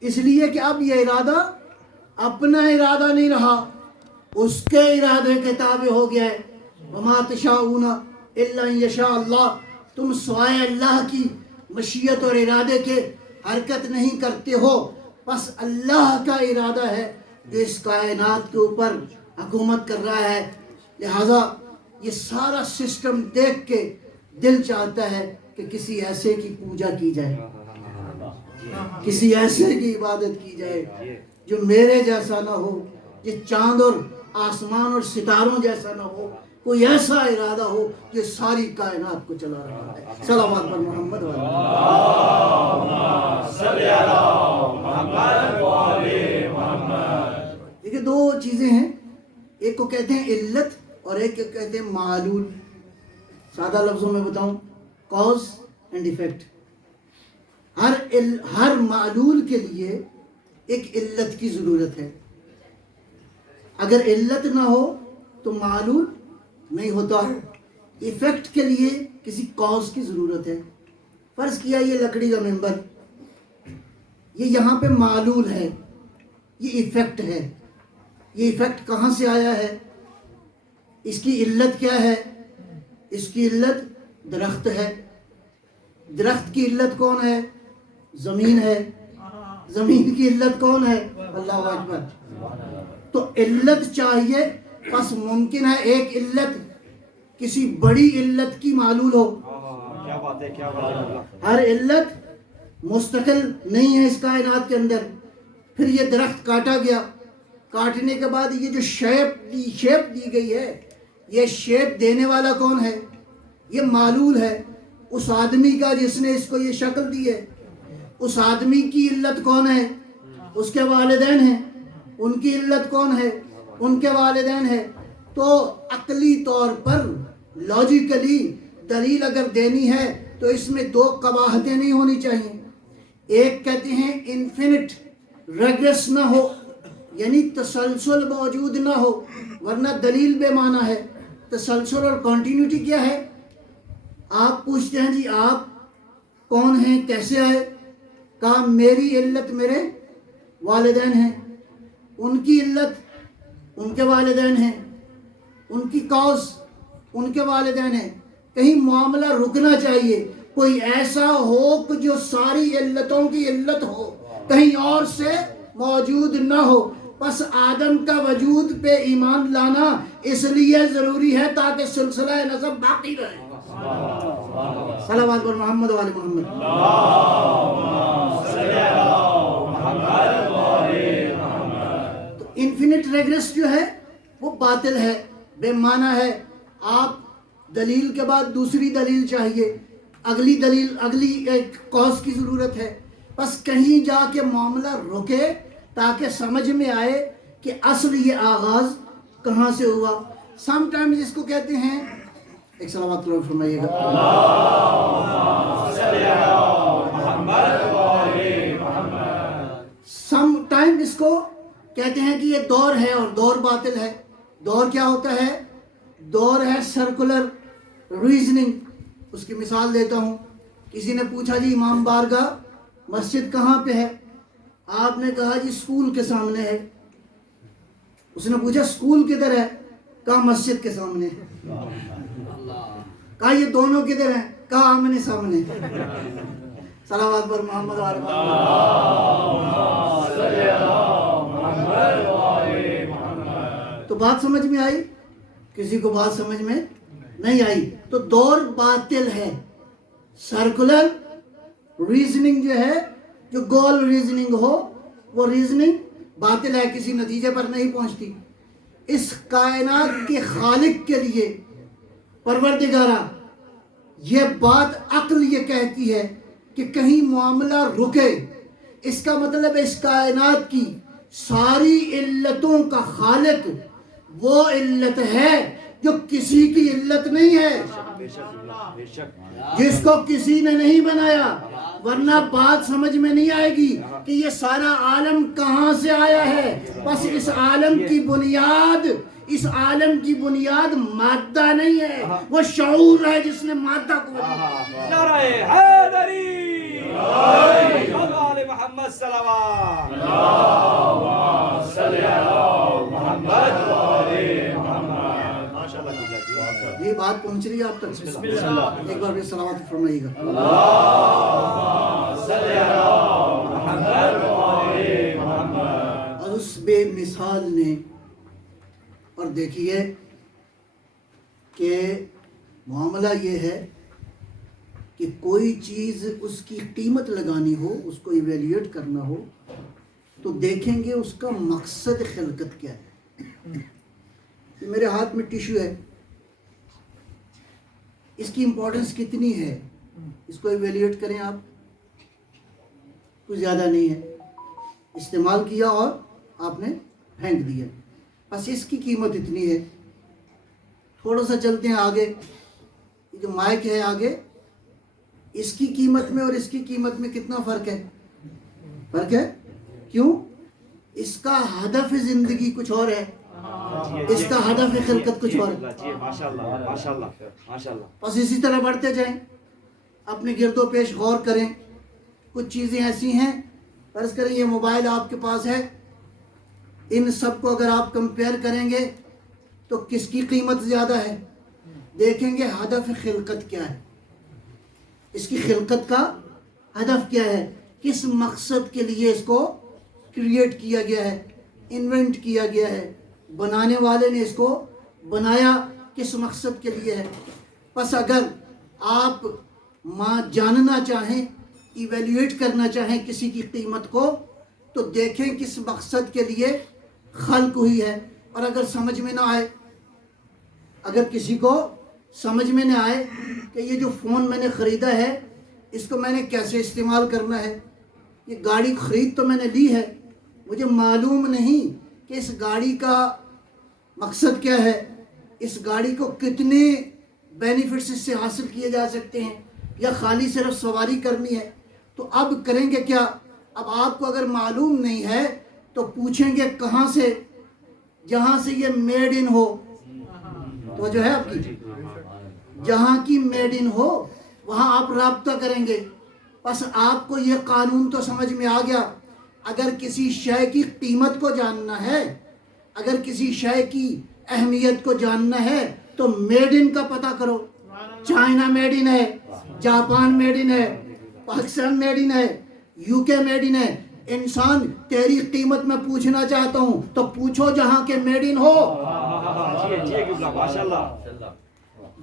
اس لیے کہ اب یہ ارادہ اپنا ارادہ نہیں رہا، اس کے ارادے کے تابع ہو گیا ہے۔ وما تشاءون الا ان یشاء اللہ، تم سوائے اللہ کی مشیت اور ارادے کے حرکت نہیں کرتے ہو، بس اللہ کا ارادہ ہے جو اس کائنات کے اوپر حکومت کر رہا ہے۔ لہذا یہ سارا سسٹم دیکھ کے دل چاہتا ہے کہ کسی ایسے کی پوجا کی جائے، کسی ایسے کی عبادت کی جائے جو میرے جیسا نہ ہو، یہ چاند اور آسمان اور ستاروں جیسا نہ ہو، کوئی ایسا ارادہ ہو جو ساری کائنات کو چلا رہا ہے۔ صلوات پر محمد دیکھیں دو چیزیں ہیں، ایک کو کہتے ہیں علت اور ایک کو کہتے ہیں معلول۔ سادہ لفظوں میں بتاؤں، کاز اینڈ ایفیکٹ۔ ہر معلول کے لیے ایک علت کی ضرورت ہے، اگر علت نہ ہو تو معلول نہیں ہوتا۔ ایفیکٹ کے لیے کسی کاز کی ضرورت ہے۔ فرض کیا یہ لکڑی کا ممبر، یہ یہاں پہ معلول ہے، یہ ایفیکٹ ہے۔ یہ ایفیکٹ کہاں سے آیا ہے؟ اس کی علت کیا ہے؟ اس کی علت درخت ہے۔ درخت کی علت کون ہے؟ زمین ہے۔ زمین کی علت کون ہے؟ اللہ اکبر۔ تو علت چاہیے، بس ممکن ہے ایک علت کسی بڑی علت کی معلول ہو۔ ہر علت مستقل نہیں ہے اس کائنات کے اندر۔ پھر یہ درخت کاٹا گیا، کاٹنے کے بعد یہ جو شیپ دی گئی ہے، یہ شیپ دینے والا کون ہے؟ یہ معلول ہے، اس آدمی کا جس نے اس کو یہ شکل دی ہے۔ اس آدمی کی علت کون ہے؟ اس کے والدین ہیں۔ ان کی علت کون ہے؟ ان کے والدین ہیں۔ تو عقلی طور پر لاجیکلی دلیل اگر دینی ہے تو اس میں دو قباحتیں نہیں ہونی چاہیے۔ ایک کہتے ہیں انفینٹ ریگریس نہ ہو، یعنی تسلسل موجود نہ ہو، ورنہ دلیل بے معنی ہے۔ تسلسل اور کنٹینیوٹی کیا ہے؟ آپ پوچھتے ہیں جی آپ کون ہیں، کیسے آئے؟ کہا میری علت میرے والدین ہیں، ان کی علت ان کے والدین ہیں، ان کی کاز ان کے والدین ہیں۔ کہیں معاملہ رکنا چاہیے، کوئی ایسا ہو کہ جو ساری علتوں کی علت ہو، کہیں اور سے موجود نہ ہو۔ بس آدم کا وجود پہ ایمان لانا اس لیے ضروری ہے تاکہ سلسلہ نسب باقی رہے۔ صلوات پر محمد و آل محمد۔ تو انفینٹ ریگریس جو ہے وہ باطل ہے، بے معنی ہے۔ آپ دلیل کے بعد دوسری دلیل چاہیے، اگلی دلیل، اگلی ایک کاز کی ضرورت ہے۔ بس کہیں جا کے معاملہ رکے تاکہ سمجھ میں آئے کہ اصل یہ آغاز کہاں سے ہوا۔ سم ٹائمز اس کو کہتے ہیں، ایک صلوات اللہ فرمائیے گا۔ سم ٹائم اس کو کہتے ہیں کہ یہ دور ہے اور دور باطل ہے۔ دور کیا ہوتا ہے؟ دور ہے سرکولر ریزننگ۔ اس کی مثال دیتا ہوں۔ کسی نے پوچھا جی امام بارگاہ مسجد کہاں پہ ہے؟ آپ نے کہا جی اسکول کے سامنے ہے۔ اس نے پوچھا اسکول کدھر ہے؟ کہا مسجد کے سامنے ہے۔ کہا یہ دونوں کدھر ہیں؟ کہا آمنے سامنے۔ صلوات پر محمد و آل محمد۔ تو بات سمجھ میں آئی؟ کسی کو بات سمجھ میں نہیں آئی؟ تو دور باطل ہے۔ سرکولر ریزننگ جو ہے، جو گول ریزننگ ہو، وہ ریزننگ باطل ہے، کسی نتیجے پر نہیں پہنچتی۔ اس کائنات کے خالق کے لیے، پروردگارہ، یہ بات عقل یہ کہتی ہے کہ کہیں معاملہ رکے، اس کا مطلب اس کائنات کی ساری علتوں کا خالق وہ علت ہے جو کسی کی علت نہیں ہے، جس کو کسی نے نہیں بنایا، ورنہ بات سمجھ میں نہیں آئے گی کہ یہ سارا عالم کہاں سے آیا ہے۔ بس اس عالم کی بنیاد مادہ نہیں ہے، وہ شعور ہے جس نے مادہ کو محمد صلوات. یہ بات پہنچ رہی ہے آپ تک؟ ایک بار بھی صلوات فرمائیے گا. اور اس بے مثال نے، اور دیکھیے کہ معاملہ یہ ہے کہ کوئی چیز اس کی قیمت لگانی ہو، اس کو ایویلیویٹ کرنا ہو، تو دیکھیں گے اس کا مقصد خلقت کیا ہے. یہ میرے ہاتھ میں ٹیشو ہے، اس کی امپورٹنس کتنی ہے، اس کو ایویلیویٹ کریں آپ. کچھ زیادہ نہیں ہے، استعمال کیا اور آپ نے پھینک دیا، بس اس کی قیمت اتنی ہے. تھوڑا سا چلتے ہیں آگے. یہ جو مائک ہے آگے، اس کی قیمت میں اور اس کی قیمت میں کتنا فرق ہے؟ فرق ہے. کیوں؟ اس کا ہدف زندگی کچھ اور ہے، اس کا ہدف خلقت کچھ اور ہے. بس اسی طرح بڑھتے جائیں، اپنے گرد و پیش غور کریں. کچھ چیزیں ایسی ہیں، فرض کریں یہ موبائل آپ کے پاس ہے، ان سب کو اگر آپ کمپیئر کریں گے تو کس کی قیمت زیادہ ہے؟ دیکھیں گے ہدف خلقت کیا ہے، اس کی خلقت کا ہدف کیا ہے، کس مقصد کے لیے اس کو کریٹ کیا گیا ہے، انوینٹ کیا گیا ہے، بنانے والے نے اس کو بنایا کس مقصد کے لیے ہے. بس اگر آپ جاننا چاہیں، ایویلیویٹ کرنا چاہیں کسی کی قیمت کو، تو دیکھیں کس مقصد کے لیے خلق ہوئی ہے. اور اگر سمجھ میں نہ آئے، اگر کسی کو سمجھ میں نہ آئے کہ یہ جو فون میں نے خریدا ہے اس کو میں نے کیسے استعمال کرنا ہے، یہ گاڑی خرید تو میں نے لی ہے، مجھے معلوم نہیں کہ اس گاڑی کا مقصد کیا ہے، اس گاڑی کو کتنے بینیفٹس اس سے حاصل کیے جا سکتے ہیں، یا خالی صرف سواری کرنی ہے، تو اب کریں گے کیا؟ اب آپ کو اگر معلوم نہیں ہے تو پوچھیں گے کہاں سے؟ جہاں سے یہ میڈ ان ہو. تو جو ہے آپ کی جہاں کی میڈ ان ہو وہاں آپ رابطہ کریں گے. بس آپ کو یہ قانون تو سمجھ میں آ گیا. اگر کسی شے کی قیمت کو جاننا ہے، اگر کسی شے کی اہمیت کو جاننا ہے تو میڈ ان کا پتہ کرو. چائنا میڈ ان ہے، جاپان میڈ ان ہے، پاکستان میڈ ان ہے، یو کے میڈ ان ہے. انسان تیری قیمت میں پوچھنا چاہتا ہوں تو پوچھو جہاں کے میڈ ان ہو.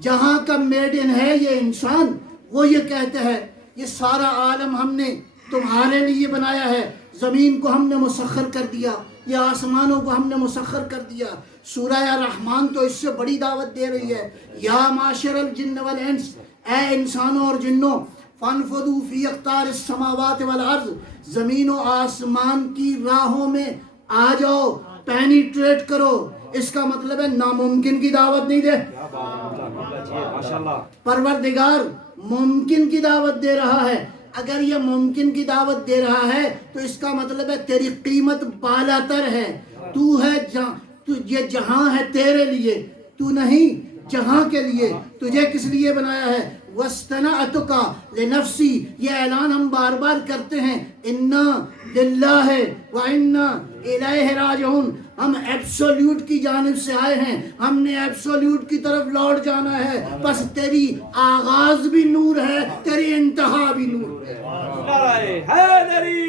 جہاں کا میڈ ان ہے یہ انسان، وہ یہ کہتا ہے یہ سارا عالم ہم نے تمہارے لیے بنایا ہے. زمین کو ہم نے مسخر کر دیا، یہ آسمانوں کو ہم نے مسخر کر دیا. سورہ رحمان تو اس سے بڑی دعوت دے رہی ہے. یا معاشر الجن والانس، اے انسانوں اور جنوں، فانفذوا فی اقطار السماوات والارض، زمین و آسمان کی راہوں میں آ جاؤ، پینیٹریٹ کرو. اس کا مطلب ہے ناممکن کی دعوت نہیں دے، پروردگار ممکن کی دعوت دے رہا ہے. اگر یہ ممکن کی دعوت دے رہا ہے تو اس کا مطلب ہے تیری قیمت بالا تر ہے. تو ہے یہ جہاں ہے تیرے لیے، تو نہیں جہاں کے لیے. تجھے کس لیے بنایا ہے؟ وَاسْتَنَعْتُكَ لِنَفْسِي، یہ اعلان ہم بار بار کرتے ہیں، اِنَّا لِلَّهِ وَإِنَّا إِلَيْهِ راجعون. ہم ایبسولوٹ کی جانب سے آئے ہیں، ہم نے ایبسولوٹ کی طرف لوٹ جانا ہے. بس تیری آغاز بھی نور ہے، تیری انتہا بھی نور ہے. نعرہ حیدری،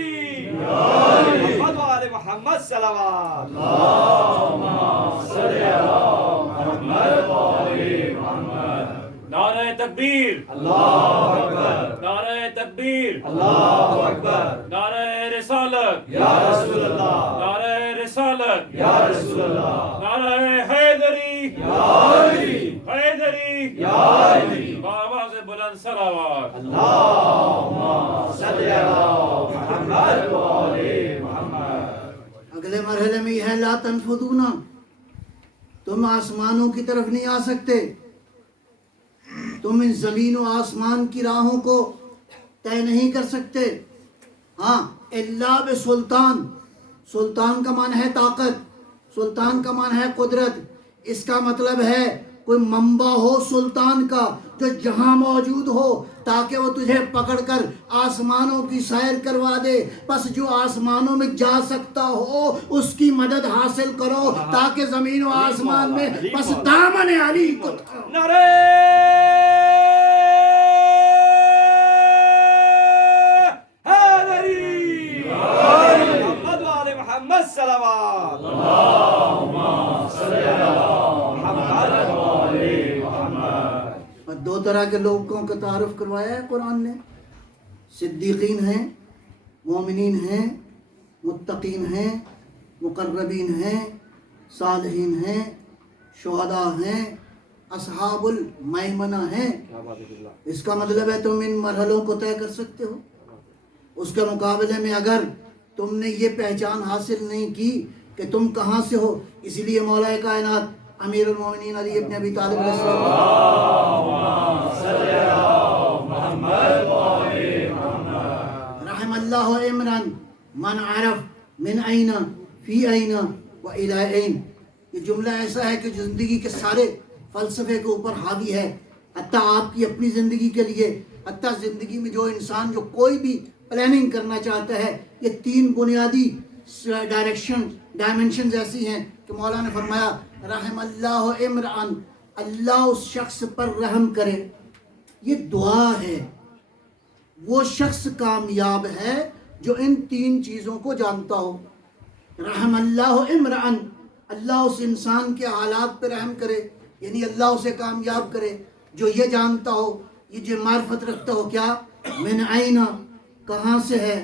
محمد و آل محمد صلوات. نعرہ تکبیر، اللہ اکبر، نعرہ تکبیر، اللہ اکبر، نعرہ رسالت، یا رسول اللہ، نعرہ رسالت، یا رسول اللہ، نعرہ حیدری، یا علی، حیدری، یا علی. بآواز بلند صلوات. اللہم صلی علی محمد و آل محمد. اگلے مرحلے میں یہ ہے لا تنفذون، تم آسمانوں کی طرف نہیں آ سکتے، تم ان زمین و آسمان کی راہوں کو طے نہیں کر سکتے. ہاں الا بسلطان، سلطان کا معنی ہے طاقت، سلطان کا معنی ہے قدرت. اس کا مطلب ہے کوئی منبع ہو سلطان کا جو جہاں موجود ہو تاکہ وہ تجھے پکڑ کر آسمانوں کی سیر کروا دے. بس جو آسمانوں میں جا سکتا ہو اس کی مدد حاصل کرو تاکہ زمین و آسمان میں بس دامن علی کو تھامو. نعرہ حیدری محمد و آل محمد صلوات. اللہم صلی علی محمد و آل محمد. اور دو طرح کے لوگوں کا تعارف کروایا ہے قرآن نے. صدیقین ہیں، مومنین ہیں، متقین ہیں، مقربین ہیں، صالحین ہیں، شہداء ہیں، اصحاب المیمنہ ہیں. اس کا مطلب ہے تم ان مرحلوں کو طے کر سکتے ہو. اس کے مقابلے میں اگر تم نے یہ پہچان حاصل نہیں کی کہ تم کہاں سے ہو، اسی لیے مولا کائنات امیر المومنین علی ابن ابی طالب علیہ السلام رحم اللہ عمران من عرف من این فی این و الی این. یہ جملہ ایسا ہے کہ جو زندگی کے سارے فلسفے کے اوپر حاوی ہے، حتیٰ آپ کی اپنی زندگی کے لیے، حتیٰ زندگی میں جو انسان جو کوئی بھی پلاننگ کرنا چاہتا ہے. یہ تین بنیادی ڈائمنشنز ایسی ہیں کہ مولا نے فرمایا رحم اللہ عمران، اللہ اس شخص پر رحم کرے. یہ دعا ہے. وہ شخص کامیاب ہے جو ان تین چیزوں کو جانتا ہو. رحم اللہ عمران، اللہ اس انسان کے حالات پہ رحم کرے، یعنی اللہ اسے کامیاب کرے جو یہ جانتا ہو، یہ جو معرفت رکھتا ہو. کیا؟ من اینا، کہاں سے ہے،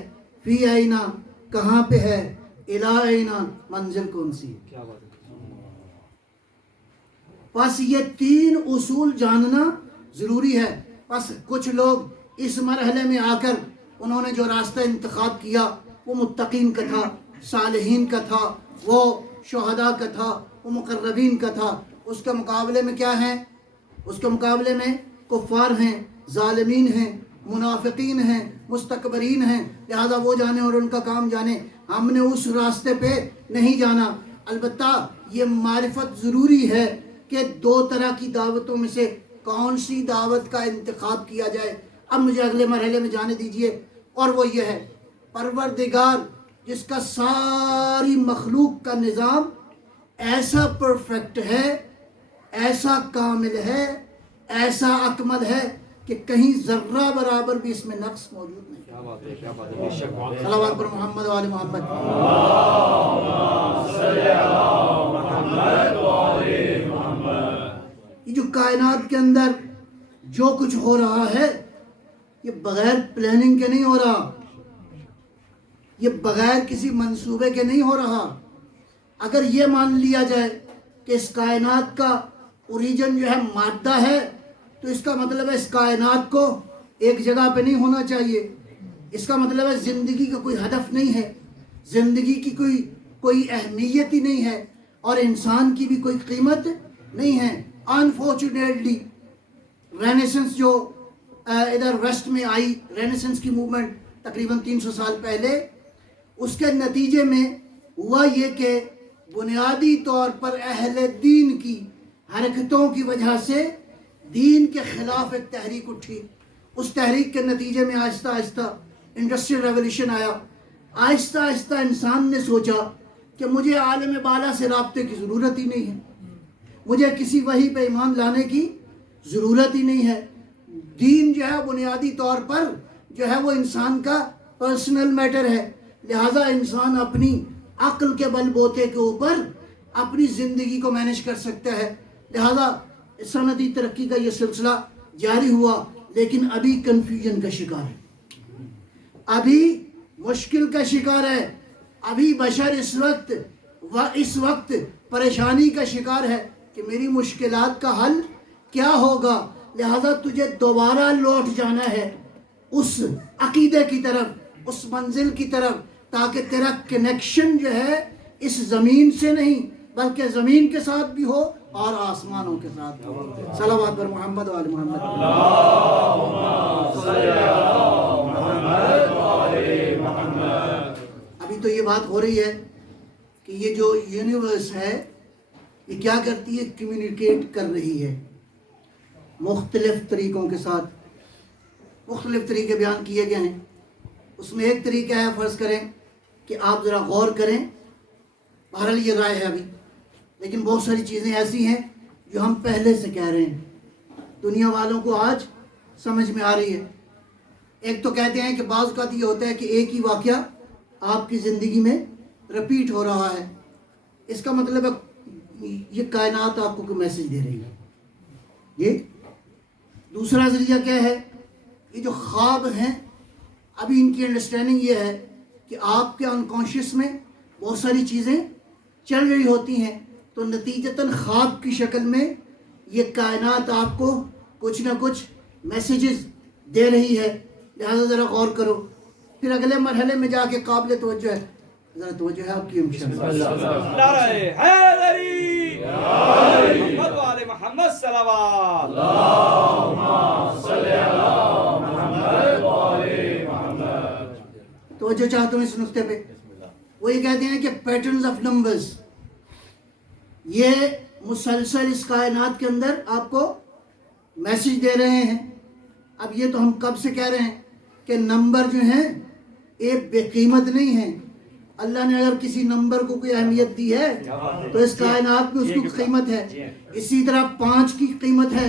فی اینا، کہاں پہ ہے، الی اینا، منزل کون سی ہے. بس یہ تین اصول جاننا ضروری ہے. بس کچھ لوگ اس مرحلے میں آ کر انہوں نے جو راستہ انتخاب کیا وہ متقین کا تھا، صالحین کا تھا، وہ شہداء کا تھا، وہ مقربین کا تھا. اس کے مقابلے میں کیا ہیں؟ اس کے مقابلے میں کفار ہیں، ظالمین ہیں، منافقین ہیں، مستکبرین ہیں. لہذا وہ جانے اور ان کا کام جانے. ہم نے اس راستے پہ نہیں جانا. البتہ یہ معرفت ضروری ہے کہ دو طرح کی دعوتوں میں سے کون سی دعوت کا انتخاب کیا جائے. اب مجھے اگلے مرحلے میں جانے دیجئے، اور وہ یہ ہے پروردگار جس کا ساری مخلوق کا نظام ایسا پرفیکٹ ہے، ایسا کامل ہے، ایسا اکمل ہے کہ کہیں ذرہ برابر بھی اس میں نقص موجود نہیں. صلوات پر محمد و آل محمد. یہ جو کائنات کے اندر جو کچھ ہو رہا ہے یہ بغیر پلاننگ کے نہیں ہو رہا، یہ بغیر کسی منصوبے کے نہیں ہو رہا. اگر یہ مان لیا جائے کہ اس کائنات کا اوریجن جو ہے مادہ ہے تو اس کا مطلب ہے اس کائنات کو ایک جگہ پہ نہیں ہونا چاہیے. اس کا مطلب ہے زندگی کا کوئی ہدف نہیں ہے، زندگی کی کوئی اہمیت ہی نہیں ہے، اور انسان کی بھی کوئی قیمت نہیں ہے. انفارچونیٹلی رینیسنس جو ادھر ویسٹ میں آئی، رینیسنس کی موومنٹ تقریباً 300 سال پہلے، اس کے نتیجے میں ہوا یہ کہ بنیادی طور پر اہل دین کی حرکتوں کی وجہ سے دین کے خلاف ایک تحریک اٹھی. اس تحریک کے نتیجے میں آہستہ آہستہ انڈسٹریل ریولیوشن آیا. آہستہ آہستہ انسان نے سوچا کہ مجھے عالم بالا سے رابطے کی ضرورت ہی نہیں ہے، مجھے کسی وحی پہ ایمان لانے کی ضرورت ہی نہیں ہے. دین جو ہے بنیادی طور پر جو ہے وہ انسان کا پرسنل میٹر ہے. لہٰذا انسان اپنی عقل کے بل بوتے کے اوپر اپنی زندگی کو مینیج کر سکتا ہے. لہٰذا صنعتی ترقی کا یہ سلسلہ جاری ہوا، لیکن ابھی کنفیوژن کا شکار ہے، ابھی مشکل کا شکار ہے. ابھی بشر اس وقت پریشانی کا شکار ہے کہ میری مشکلات کا حل کیا ہوگا. لہذا تجھے دوبارہ لوٹ جانا ہے اس عقیدے کی طرف، اس منزل کی طرف، تاکہ تیرا کنیکشن جو ہے اس زمین سے نہیں بلکہ زمین کے ساتھ بھی ہو اور آسمانوں کے ساتھ ہو. صلوات پر محمد و آل محمد. ابھی تو یہ بات ہو رہی ہے کہ یہ جو یونیورس ہے یہ کیا کرتی ہے؟ کمیونیکیٹ کر رہی ہے مختلف طریقوں کے ساتھ. مختلف طریقے بیان کیے گئے ہیں. اس میں ایک طریقہ ہے، فرض کریں کہ آپ ذرا غور کریں، بہرحال یہ رائے ہے ابھی، لیکن بہت ساری چیزیں ایسی ہیں جو ہم پہلے سے کہہ رہے ہیں، دنیا والوں کو آج سمجھ میں آ رہی ہے. ایک تو کہتے ہیں کہ بعض اوقات یہ ہوتا ہے کہ ایک ہی واقعہ آپ کی زندگی میں رپیٹ ہو رہا ہے، اس کا مطلب ہے یہ کائنات آپ کو کوئی میسج دے رہی ہے. یہ دوسرا ذریعہ کیا ہے، یہ جو خواب ہیں، ابھی ان کی انڈرسٹینڈنگ یہ ہے کہ آپ کے انکانشیس میں بہت ساری چیزیں چل رہی ہوتی ہیں، تو نتیجتاً خواب کی شکل میں یہ کائنات آپ کو کچھ نہ کچھ میسیجز دے رہی ہے. لہذا ذرا غور کرو. پھر اگلے مرحلے میں جا کے قابل توجہ ہے، ذرا توجہ ہے آپ کی انشاءاللہ. نعرہ حیدری، محمد و آل محمد صلوات. توجہ چاہتا ہوں اس نقطے پہ. وہ یہ کہتے ہیں کہ پیٹرنز آف نمبرز، یہ مسلسل اس کائنات کے اندر آپ کو میسج دے رہے ہیں. اب یہ تو ہم کب سے کہہ رہے ہیں کہ نمبر جو ہیں یہ بے قیمت نہیں ہیں. اللہ نے اگر کسی نمبر کو کوئی اہمیت دی ہے تو اس کائنات میں اس کی قیمت ہے. اسی طرح 5 کی قیمت ہے،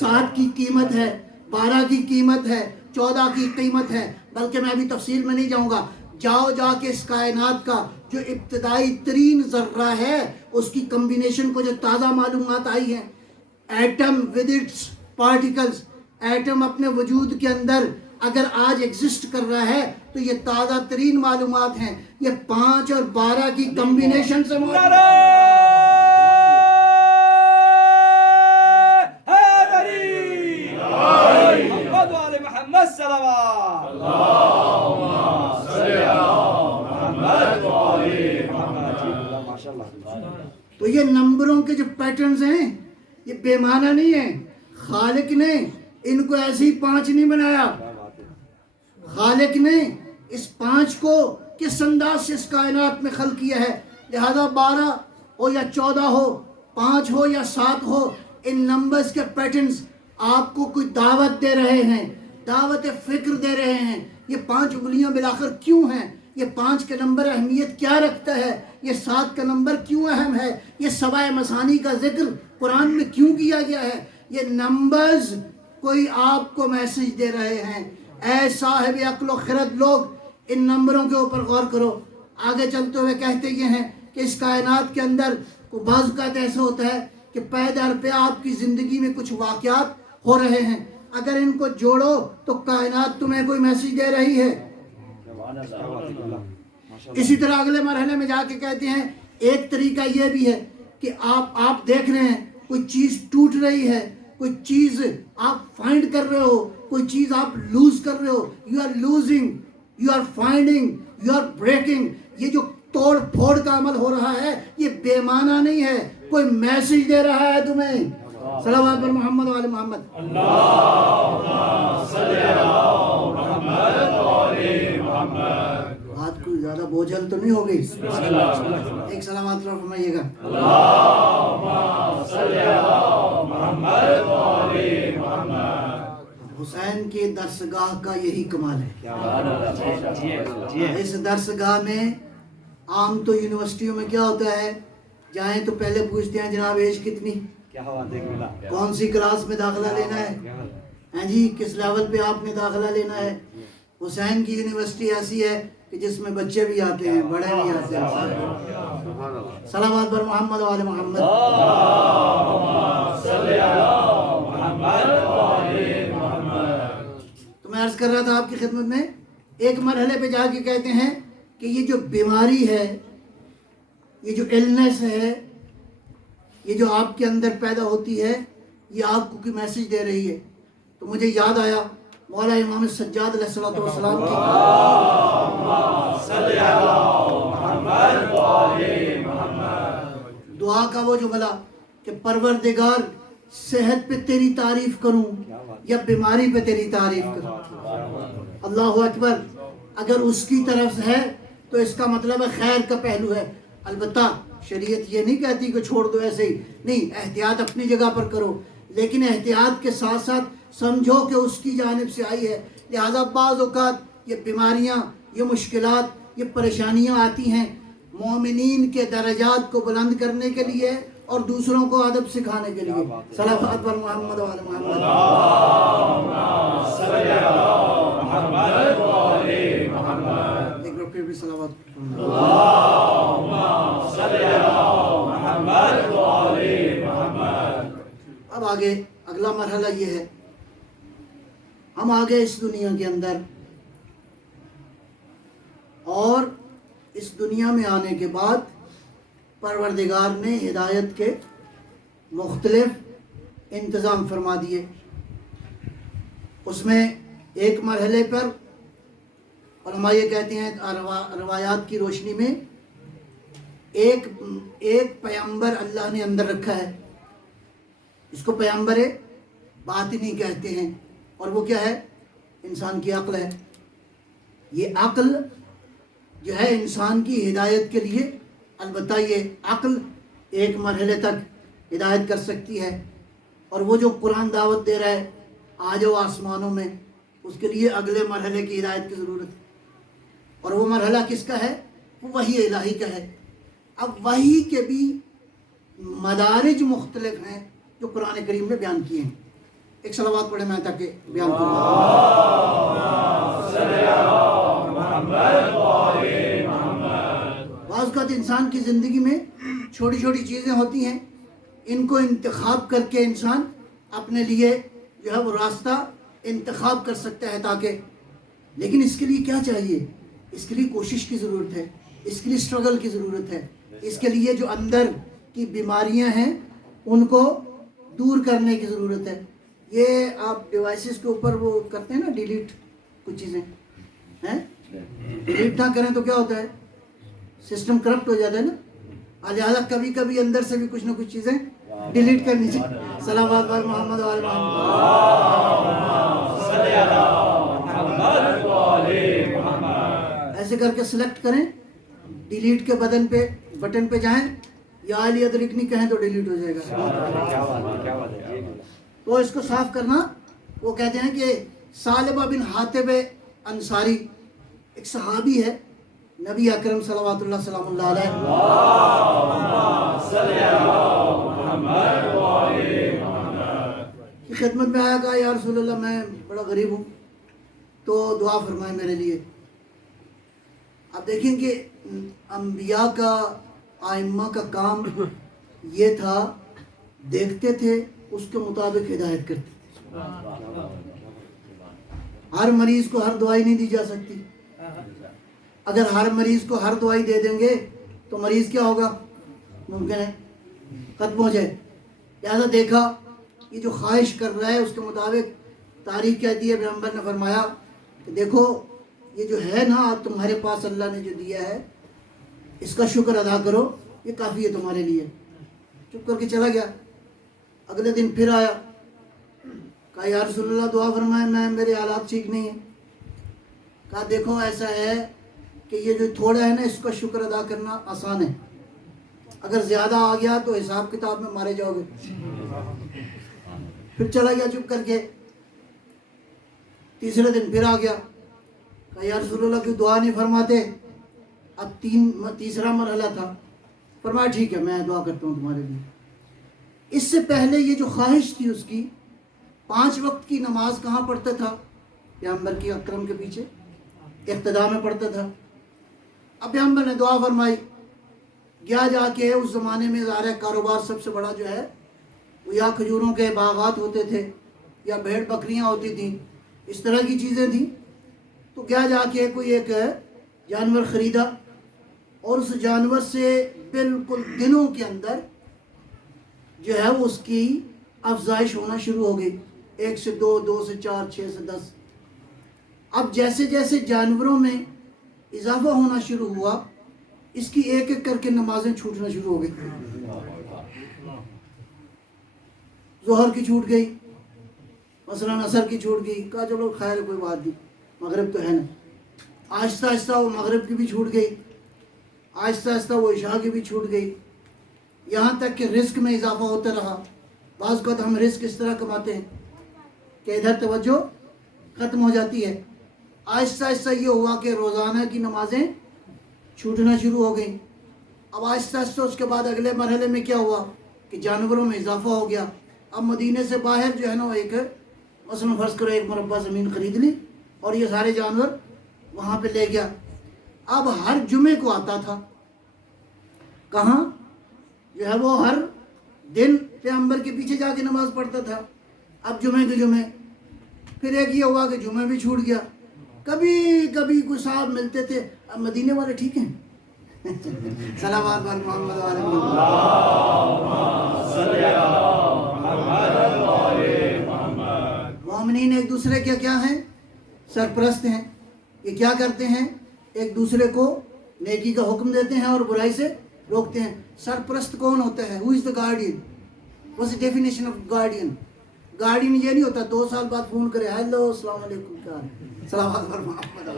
7 کی قیمت ہے، 12 کی قیمت ہے، 14 کی قیمت ہے. بلکہ میں ابھی تفصیل میں نہیں جاؤں گا. جاؤ جا کے اس کائنات کا جو ابتدائی ترین ذرہ ہے اس کی کمبینیشن کو جو تازہ معلومات آئی ہیں، atom with its particles, atom اپنے وجود کے اندر اگر آج ایگزسٹ کر رہا ہے تو یہ تازہ ترین معلومات ہیں. یہ 5 اور 12 کی کمبینیشن سے نعرہ حیدری، محمد و آل محمد صلوات. تو یہ نمبروں کے جو پیٹرنز ہیں یہ بے معنی نہیں ہیں. خالق نے ان کو ایسے ہی 5 نہیں بنایا. خالق نے اس 5 کو کس انداز سے اس کائنات میں خلق کیا ہے. لہذا 12 ہو یا 14 ہو، 5 ہو یا 7 ہو، ان نمبرز کے پیٹرنز آپ کو کوئی دعوت دے رہے ہیں، دعوت فکر دے رہے ہیں. یہ 5 انگلیاں بالآخر کیوں ہیں؟ یہ 5 کا نمبر اہمیت کیا رکھتا ہے؟ یہ 7 کا نمبر کیوں اہم ہے؟ یہ سوائے مثانی کا ذکر قرآن میں کیوں کیا گیا ہے؟ یہ نمبرز کوئی آپ کو میسج دے رہے ہیں. اے صاحب عقل و خرد لوگ، ان نمبروں کے اوپر غور کرو. آگے چلتے ہوئے کہتے یہ ہیں کہ اس کائنات کے اندر کو بعض اوقات ایسا ہوتا ہے کہ پے در پہ آپ کی زندگی میں کچھ واقعات ہو رہے ہیں، اگر ان کو جوڑو تو کائنات تمہیں کوئی میسج دے رہی ہے. اسی طرح اگلے مرحلے میں جا کے کہتے ہیں ایک طریقہ یہ بھی ہے کہ آپ دیکھ رہے ہیں کوئی چیز ٹوٹ رہی ہے، کوئی چیز آپ فائنڈ کر رہے ہو، کوئی چیز آپ لوز کر رہے ہو. You are losing, you are finding, you are breaking. یہ جو توڑ پھوڑ کا عمل ہو رہا ہے یہ بے معنی نہیں ہے، کوئی میسج دے رہا ہے تمہیں. صلوات پر محمد و آل محمد. بات کوئی زیادہ بوجھل تو نہیں ہو گئی؟ ایک سلامات فرمائیے گا. حسین کے درسگاہ کا یہی کمال ہے. اس درسگاہ میں عام تو یونیورسٹیوں میں کیا ہوتا ہے، جائیں تو پہلے پوچھتے ہیں جناب ایج کتنی، کون سی کلاس میں داخلہ لینا ہے، ہاں جی کس لیول پہ آپ نے داخلہ لینا ہے. حسین کی یونیورسٹی ایسی ہے کہ جس میں بچے بھی آتے ہیں، بڑے بھی آتے ہیں. صلوات پر محمد و آل محمد. تو میں عرض کر رہا تھا آپ کی خدمت میں، ایک مرحلے پہ جا کے کہتے ہیں کہ یہ جو بیماری ہے، یہ جو ایلنس ہے، یہ جو آپ کے اندر پیدا ہوتی ہے، یہ آپ کو کوئی میسج دے رہی ہے. تو مجھے یاد آیا مولا امام سجاد علیہ السلام کی دعا کا وہ جملہ کہ پروردگار صحت پہ تیری تعریف کروں یا بیماری پہ تیری تعریف کروں. اللہ اکبر. اگر اس کی طرف سے ہے تو اس کا مطلب ہے خیر کا پہلو ہے. البتہ شریعت یہ نہیں کہتی کہ چھوڑ دو ایسے ہی، نہیں، احتیاط اپنی جگہ پر کرو، لیکن احتیاط کے ساتھ ساتھ سمجھو کہ اس کی جانب سے آئی ہے. لہذا بعض اوقات یہ بیماریاں، یہ مشکلات، یہ پریشانیاں آتی ہیں مومنین کے درجات کو بلند کرنے کے لیے اور دوسروں کو ادب سکھانے کے لیے. صلوات پر محمد و آل محمد. ایک بار پھر بھی صلوات. اب آگے اگلا مرحلہ یہ ہے، ہم آگے اس دنیا کے اندر، اور اس دنیا میں آنے کے بعد پروردگار نے ہدایت کے مختلف انتظام فرما دیے. اس میں ایک مرحلے پر علماء یہ کہتے ہیں روایات کی روشنی میں ایک پیغمبر اللہ نے اندر رکھا ہے، اس کو پیغمبر باطنی کہتے ہیں، اور وہ کیا ہے؟ انسان کی عقل ہے. یہ عقل جو ہے انسان کی ہدایت کے لیے، البتہ یہ عقل ایک مرحلے تک ہدایت کر سکتی ہے، اور وہ جو قرآن دعوت دے رہا ہے آ جاؤ آسمانوں میں، اس کے لیے اگلے مرحلے کی ہدایت کی ضرورت ہے. اور وہ مرحلہ کس کا ہے؟ وہ وحی الہی کا ہے. اب وحی کے بھی مدارج مختلف ہیں جو قرآن کریم میں بیان کیے ہیں. ایک صلوات پڑھے میں تاکہ بیان کروں. بعض اوقات انسان کی زندگی میں چھوٹی چھوٹی چیزیں ہوتی ہیں، ان کو انتخاب کر کے انسان اپنے لیے جو ہے وہ راستہ انتخاب کر سکتا ہے تاکہ، لیکن اس کے لیے کیا چاہیے؟ اس کے لیے کوشش کی ضرورت ہے، اس کے لیے اسٹرگل کی ضرورت ہے، اس کے لیے جو اندر کی بیماریاں ہیں ان کو دور کرنے کی ضرورت ہے. یہ آپ ڈیوائسز کے اوپر وہ کرتے ہیں نا ڈیلیٹ کچھ چیزیں ہیں، ڈیلیٹ نہ کریں تو کیا ہوتا ہے؟ سسٹم کرپٹ ہو جاتا ہے نا. لہٰذا کبھی کبھی اندر سے بھی کچھ نہ کچھ چیزیں ڈیلیٹ کرنی چاہیے. صلوات علی محمد و آل محمد. ایسے کر کے سلیکٹ کریں، ڈیلیٹ کے بٹن پہ جائیں، یا علی ادرکنی کہیں تو ڈیلیٹ ہو جائے گا. تو اس کو صاف کرنا، وہ کہتے ہیں کہ ثعلبہ بن حاطب انصاری ایک صحابی ہے، نبی اکرم صلوات اللہ سلام اللہ علیہ کی خدمت میں آیا، کہا یا رسول اللہ میں بڑا غریب ہوں تو دعا فرمائے میرے لیے. آپ دیکھیں کہ انبیاء کا، ائمہ کا کام یہ تھا، دیکھتے تھے اس کے مطابق ہدایت کرتے تھے. ہر مریض کو ہر دوائی نہیں دی جا سکتی. اگر ہر مریض کو ہر دوائی دے دیں گے تو مریض کیا ہوگا؟ ممکن ہے ختم ہو جائے. لہذا دیکھا یہ جو خواہش کر رہا ہے اس کے مطابق تاریخ کہتی ہے، پیغمبر نے فرمایا کہ دیکھو یہ جو ہے نا تمہارے پاس اللہ نے جو دیا ہے اس کا شکر ادا کرو، یہ کافی ہے تمہارے لیے. چپ کر کے چلا گیا. اگلے دن پھر آیا، کہا یا رسول اللہ دعا فرمائے، میرے حالات ٹھیک نہیں ہیں. کہا دیکھو ایسا ہے کہ یہ جو تھوڑا ہے نا اس کا شکر ادا کرنا آسان ہے، اگر زیادہ آ گیا تو حساب کتاب میں مارے جاؤ گے. پھر چلا گیا چپ کر کے. تیسرے دن پھر آ گیا، کہا یا رسول اللہ کی دعا نہیں فرماتے. اب تیسرا مرحلہ تھا. فرمایا ٹھیک ہے میں دعا کرتا ہوں تمہارے لیے. اس سے پہلے یہ جو خواہش تھی اس کی، 5 وقت کی نماز کہاں پڑھتا تھا؟ پیغمبر کی اکرم کے پیچھے اقتداء میں پڑھتا تھا. اب پیغمبر نے دعا فرمائی، گیا جا کے اس زمانے میں ظاہر ہے کاروبار سب سے بڑا جو ہے وہ یا کھجوروں کے باغات ہوتے تھے یا بھیڑ بکریاں ہوتی تھیں، اس طرح کی چیزیں تھیں. تو گیا جا کے کوئی ایک جانور خریدا، اور اس جانور سے بالکل دنوں کے اندر جو ہے وہ اس کی افزائش ہونا شروع ہو گئی. 1 سے 2، 2 سے 4، 6 سے 10. اب جیسے جیسے جانوروں میں اضافہ ہونا شروع ہوا، اس کی ایک ایک کر کے نمازیں چھوٹنا شروع ہو گئی. ظہر کی چھوٹ گئی، مثلا عصر کی چھوٹ گئی. کہا چلو خیر کوئی بات نہیں، مغرب تو ہے نا. آہستہ آہستہ وہ مغرب کی بھی چھوٹ گئی، آہستہ آہستہ وہ عشاء کی بھی چھوٹ گئی، یہاں تک کہ رزق میں اضافہ ہوتا رہا. بعض اوقات ہم رزق اس طرح کماتے ہیں کہ ادھر توجہ ختم ہو جاتی ہے. آہستہ آہستہ یہ ہوا کہ روزانہ کی نمازیں چھوٹنا شروع ہو گئیں. اب آہستہ آہستہ اس کے بعد اگلے مرحلے میں کیا ہوا کہ جانوروں میں اضافہ ہو گیا. اب مدینے سے باہر جو ہے نا ایک مثلاً فرض کرو 1 مربع زمین خرید لی اور یہ سارے جانور وہاں پہ لے گیا. اب ہر جمعے کو آتا تھا. کہاں جو ہے وہ ہر دن پیغمبر کے پیچھے جا کے نماز پڑھتا تھا. اب جمعے کے جمعے پھر ایک یہ ہوا کہ جمعہ بھی چھوٹ گیا. کبھی کبھی کوئی صاحب ملتے تھے. اب مدینے والے ٹھیک ہیں صلوات بر محمد وعلی محمد. مومنین ایک دوسرے کے کیا ہیں؟ سرپرست ہیں. یہ کیا کرتے ہیں؟ ایک دوسرے کو نیکی کا حکم دیتے ہیں اور برائی سے روکتے ہیں. سرپرست کون ہوتا ہے؟ Who is the guardian? What's the definition of guardian? Guardian یہ نہیں ہوتا 2 سال بعد فون کرے ہیلو السلام علیکم کیا صلوات بر محمد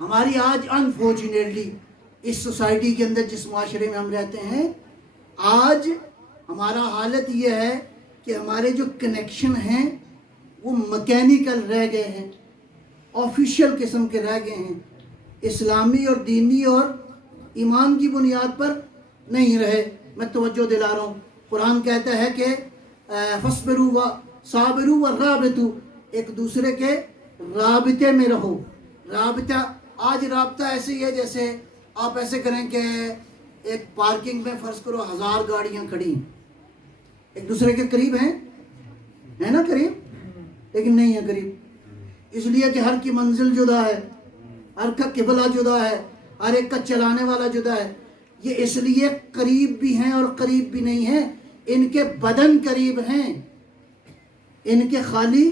ہماری آج انفارچونیٹلی اس سوسائٹی کے اندر جس معاشرے میں ہم رہتے ہیں آج ہمارا حالت یہ ہے کہ ہمارے جو کنیکشن ہیں وہ مکینیکل رہ گئے ہیں, آفیشیل قسم کے رہ گئے ہیں, اسلامی اور دینی اور ایمان کی بنیاد پر نہیں رہے. میں توجہ دلا رہا ہوں, قرآن کہتا ہے کہ فَاصْبِرُوا وَصَابِرُوا وَرَابِطُوا, ایک دوسرے کے رابطے میں رہو. رابطہ آج رابطہ ایسے ہی ہے جیسے آپ ایسے کریں کہ ایک پارکنگ میں فرض کرو 1000 گاڑیاں کھڑی ہیں, ایک دوسرے کے قریب ہیں نا قریب, لیکن نہیں ہے قریب, اس لیے کہ ہر کی منزل جدا ہے, ہر کا قبلہ جدا ہے, ہر ایک کا چلانے والا جدا ہے. یہ اس لیے قریب بھی ہیں اور قریب بھی نہیں ہیں. ان کے بدن قریب ہیں, ان کے خالی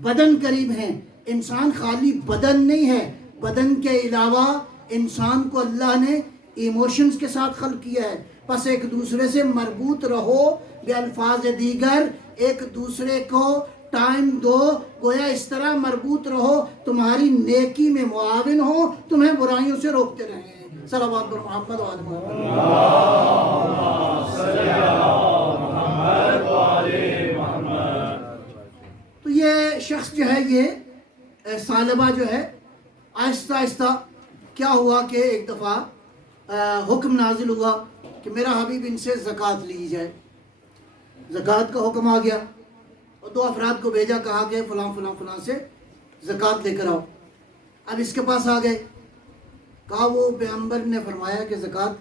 بدن قریب ہیں. انسان خالی بدن نہیں ہے, بدن کے علاوہ انسان کو اللہ نے ایموشنز کے ساتھ خلق کیا ہے. پس ایک دوسرے سے مربوط رہو, بے الفاظ دیگر ایک دوسرے کو ٹائم دو, گویا اس طرح مربوط رہو تمہاری نیکی میں معاون ہو, تمہیں برائیوں سے روکتے رہیں. صلوات بر محمد وعلی محمد. تو یہ شخص جو ہے یہ ثعلبہ جو ہے آہستہ آہستہ کیا ہوا کہ ایک دفعہ حکم نازل ہوا کہ میرا حبیب ان سے زکوٰۃ لی جائے. زکوٰۃ کا حکم آ گیا اور 2 افراد کو بھیجا, کہا کہ فلاں فلاں فلاں سے زکوٰۃ لے کر آؤ. اب اس کے پاس آ گئے, کہا وہ پیغمبر نے فرمایا کہ زکوٰۃ,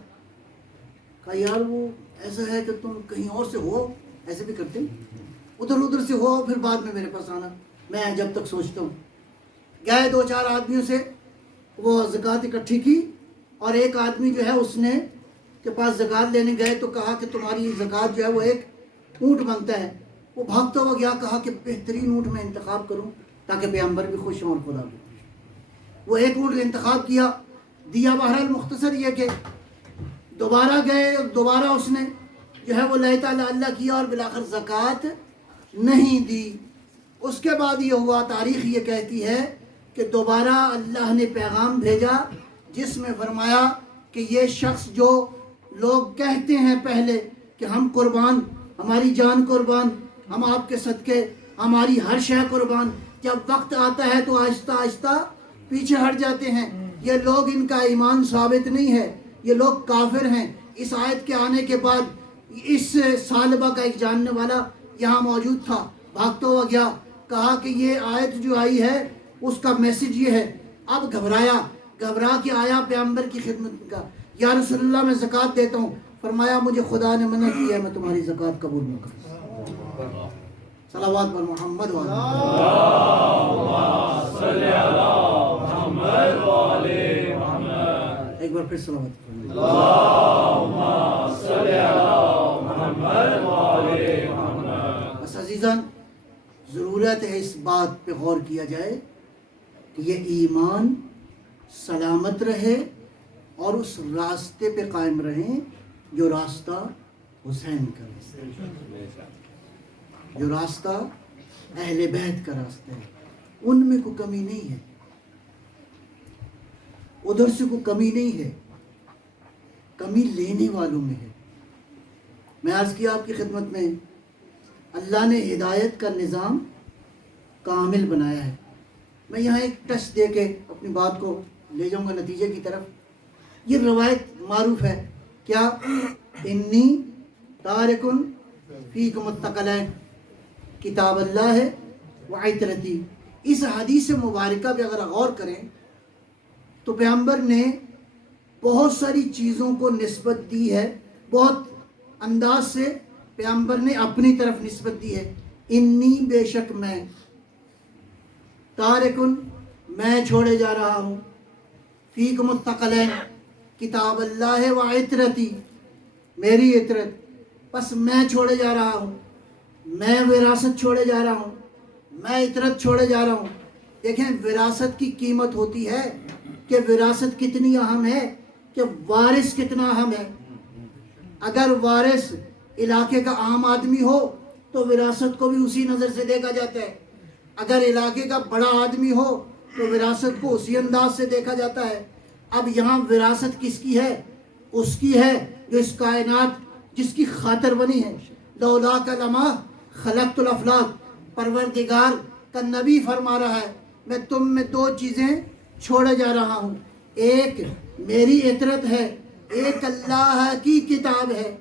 کہا یار وہ ایسا ہے کہ تم کہیں اور سے ہو, ایسے بھی کرتے ادھر سے ہو پھر بعد میں میرے پاس آنا, میں جب تک سوچتا ہوں. گئے 2-4 آدمیوں سے وہ زکوٰۃ اکٹھی کی اور ایک آدمی جو ہے اس نے کے پاس زکوٰۃ لینے گئے تو کہا کہ تمہاری زکوٰۃ جو ہے وہ ایک اونٹ بنتا ہے. وہ بھاگتا ہوا گیا, کہا کہ بہترین اونٹ میں انتخاب کروں تاکہ پیغمبر بھی خوش ہوں اور خدا بھی خوش. وہ ایک اونٹ انتخاب کیا, دیا. بہرحال مختصر یہ کہ دوبارہ گئے, دوبارہ اس نے جو ہے وہ لیتا اللہ کیا اور بالآخر زکوٰۃ نہیں دی. اس کے بعد یہ ہوا, تاریخ یہ کہتی ہے کہ دوبارہ اللہ نے پیغام بھیجا جس میں فرمایا کہ یہ شخص جو لوگ کہتے ہیں پہلے کہ ہم قربان, ہماری جان قربان, ہم آپ کے صدقے ہماری ہر شے قربان, جب وقت آتا ہے تو آہستہ آہستہ پیچھے ہٹ جاتے ہیں. یہ لوگ, ان کا ایمان ثابت نہیں ہے, یہ لوگ کافر ہیں. اس آیت کے آنے کے بعد اس ثعلبہ کا ایک جاننے والا یہاں موجود تھا, بھاگتا ہوا گیا, کہا کہ یہ آیت جو آئی ہے اس کا میسج یہ ہے. اب گھبرا کے آیا پیغمبر کی خدمت کا, یا رسول اللہ میں زکوٰۃ دیتا ہوں. فرمایا مجھے خدا نے منع کیا ہے, میں تمہاری زکوٰۃ قبول نہ کروں. صلوات بر محمد ایک بار پھر صلوات. بس عزیزان, ضرورت ہے اس بات پہ غور کیا جائے کہ یہ ایمان سلامت رہے اور اس راستے پہ قائم رہیں جو راستہ حسین کا راستہ, جو راستہ اہل بیت کا راستہ ہے. ان میں کوئی کمی نہیں ہے, ادھر سے کوئی کمی نہیں ہے, کمی لینے والوں میں ہے. میں عرض کیا آپ کی خدمت میں، اللہ نے ہدایت کا نظام کامل بنایا ہے۔ میں یہاں ایک ٹچ دے کے اپنی بات کو لے جاؤں گا نتیجے کی طرف۔ یہ روایت معروف ہے، کیا؟ انی تارکن فیکم الثقلین، کتاب اللہ ہے و عطرتی۔ اس حدیث مبارکہ پہ اگر غور کریں تو پیغمبر نے بہت ساری چیزوں کو نسبت دی ہے، بہت انداز سے پیغمبر نے اپنی طرف نسبت دی ہے۔ انی، بے شک میں، تارکن، میں چھوڑے جا رہا ہوں، فیکم الثقلین، کتاب اللہ و عطرتی، میری عطرت، بس میں چھوڑے جا رہا ہوں، میں وراثت چھوڑے جا رہا ہوں، میں عطرت چھوڑے جا رہا ہوں۔ دیکھیں وراثت کی قیمت ہوتی ہے کہ وراثت کتنی اہم ہے، کہ وارث کتنا اہم ہے۔ اگر وارث علاقے کا عام آدمی ہو تو وراثت کو بھی اسی نظر سے دیکھا جاتا ہے، اگر علاقے کا بڑا آدمی ہو تو وراثت کو اسی انداز سے دیکھا جاتا ہے۔ اب یہاں وراثت کس کی ہے؟ اس کی ہے جو اس کائنات جس کی خاطر بنی ہے۔ لولاک لما خلقت الافلاک، پروردگار کا نبی فرما رہا ہے میں تم میں دو چیزیں چھوڑے جا رہا ہوں، ایک میری عطرت ہے، ایک اللہ کی کتاب ہے،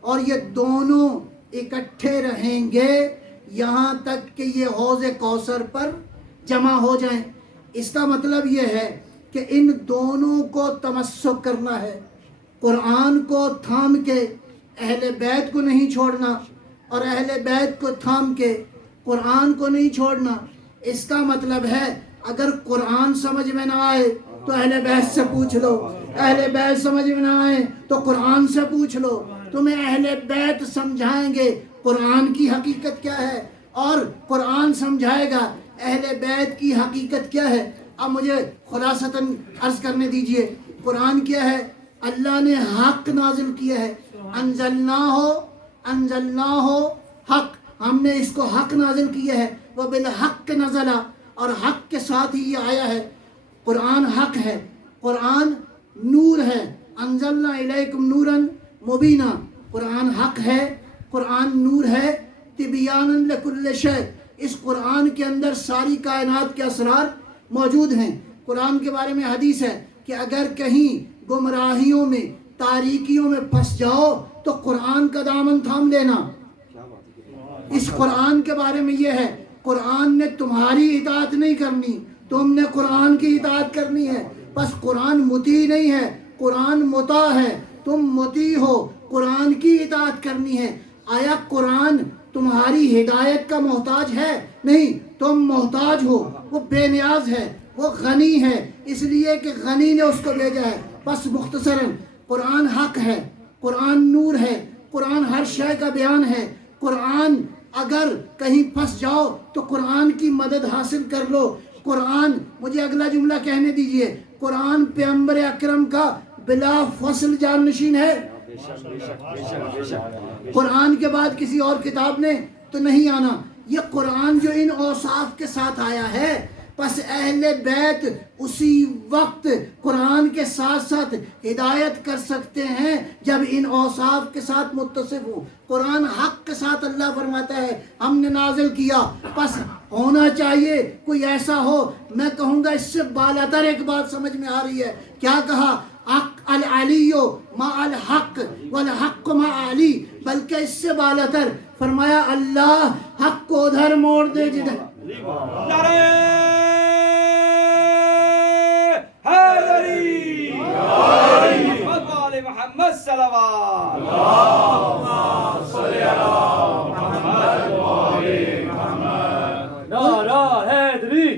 اور یہ دونوں اکٹھے رہیں گے یہاں تک کہ یہ حوض کوثر پر جمع ہو جائیں۔ اس کا مطلب یہ ہے کہ ان دونوں کو تمسک کرنا ہے، قرآن کو تھام کے اہل بیت کو نہیں چھوڑنا، اور اہل بیت کو تھام کے قرآن کو نہیں چھوڑنا۔ اس کا مطلب ہے اگر قرآن سمجھ میں نہ آئے تو اہل بیت سے پوچھ لو، اہل بیت سمجھ میں نہ آئے تو قرآن سے پوچھ لو، تمہیں اہل بیت سمجھائیں گے قرآن کی حقیقت کیا ہے، اور قرآن سمجھائے گا اہل بیت کی حقیقت کیا ہے۔ اب مجھے خلاصتاً عرض کرنے دیجئے، قرآن کیا ہے؟ اللہ نے حق نازل کیا ہے، انزلناہ حق، ہم نے اس کو حق نازل کیا ہے، وبالحق نزلا، اور حق کے ساتھ ہی یہ آیا ہے۔ قرآن حق ہے، قرآن نور ہے، انزلنا الیکم نورا مبینا، قرآن حق ہے، قرآن نور ہے، تبیانا لکل شیء، اس قرآن کے اندر ساری کائنات کے اسرار موجود ہیں۔ قرآن کے بارے میں حدیث ہے کہ اگر کہیں گمراہیوں میں، تاریکیوں میں پھنس جاؤ تو قرآن کا دامن تھام لینا۔ اس قرآن کے بارے میں یہ ہے، قرآن نے تمہاری اطاعت نہیں کرنی، تم نے قرآن کی اطاعت کرنی ہے۔ بس قرآن مطیع نہیں ہے، قرآن مطاع ہے، تم مطیع ہو، قرآن کی اطاعت کرنی ہے۔ آیا قرآن تمہاری ہدایت کا محتاج ہے؟ نہیں، تم محتاج ہو، وہ بے نیاز ہے، وہ غنی ہے، اس لیے کہ غنی نے اس کو بھیجا ہے۔ بس مختصراً قرآن حق ہے، قرآن نور ہے، قرآن ہر شے کا بیان ہے۔ قرآن اگر کہیں پھنس جاؤ تو قرآن کی مدد حاصل کر لو۔ قرآن، مجھے اگلا جملہ کہنے دیجئے، قرآن پیغمبر اکرم کا بلا فصل جانشین ہے۔ قرآن کے بعد کسی اور کتاب نے تو نہیں آنا۔ یہ قرآن جو ان اوصاف کے ساتھ آیا ہے، پس اہل بیت اسی وقت قرآن کے ساتھ ساتھ ہدایت کر سکتے ہیں جب ان اوصاف کے ساتھ متصف ہوں۔ قرآن حق کے ساتھ اللہ فرماتا ہے ہم نے نازل کیا، پس ہونا چاہیے کوئی ایسا ہو، میں کہوں گا اس سے بالاتر ایک بات سمجھ میں آ رہی ہے۔ کیا کہا؟ العلی مع الحق والحق مع علی، بلکہ اس سے بالاتر فرمایا اللہ حق کو ادھر موڑ دے جدھر۔ نعرہ حیدری، محمد وآل محمد صلوات، نعرہ حیدری،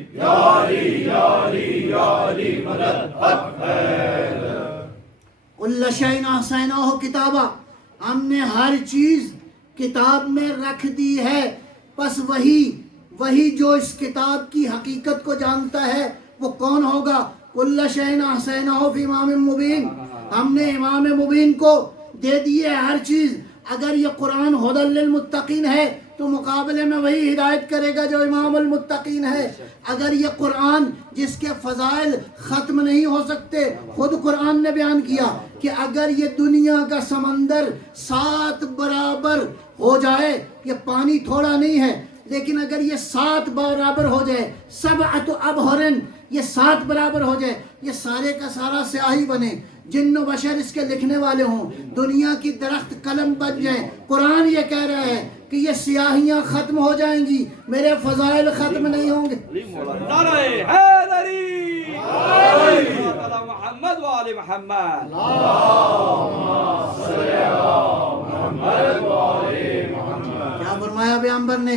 کل شیء احصیناہ کتابا، ہم نے ہر چیز کتاب میں رکھ دی ہے۔ پس وہی جو اس کتاب کی حقیقت کو جانتا ہے وہ کون ہوگا؟ کل شیء احصیناہ فی امام مبین، ہم نے امام مبین کو دے دی ہے ہر چیز۔ اگر یہ قرآن ھدی للمتقین ہے تو تو مقابلے میں وہی ہدایت کرے گا جو امام المتقین ہے۔ اگر یہ قرآن جس کے فضائل ختم نہیں ہو سکتے، خود قرآن نے بیان کیا کہ اگر یہ دنیا کا سمندر 7 برابر ہو جائے، یہ پانی تھوڑا نہیں ہے لیکن اگر یہ 7 برابر ہو جائے، 7 ابحرن، یہ 7 برابر ہو جائے، یہ سارے کا سارا سیاہی بنے، جن و بشر اس کے لکھنے والے ہوں، دنیا کی درخت قلم بن جائیں، قرآن یہ کہہ رہا ہے کہ یہ سیاہیاں ختم ہو جائیں گی، میرے فضائل ختم نہیں ہوں گے۔ نعرہ حیدری، علی محمد و آل محمد۔ کیا فرمایا پیغمبر نے؟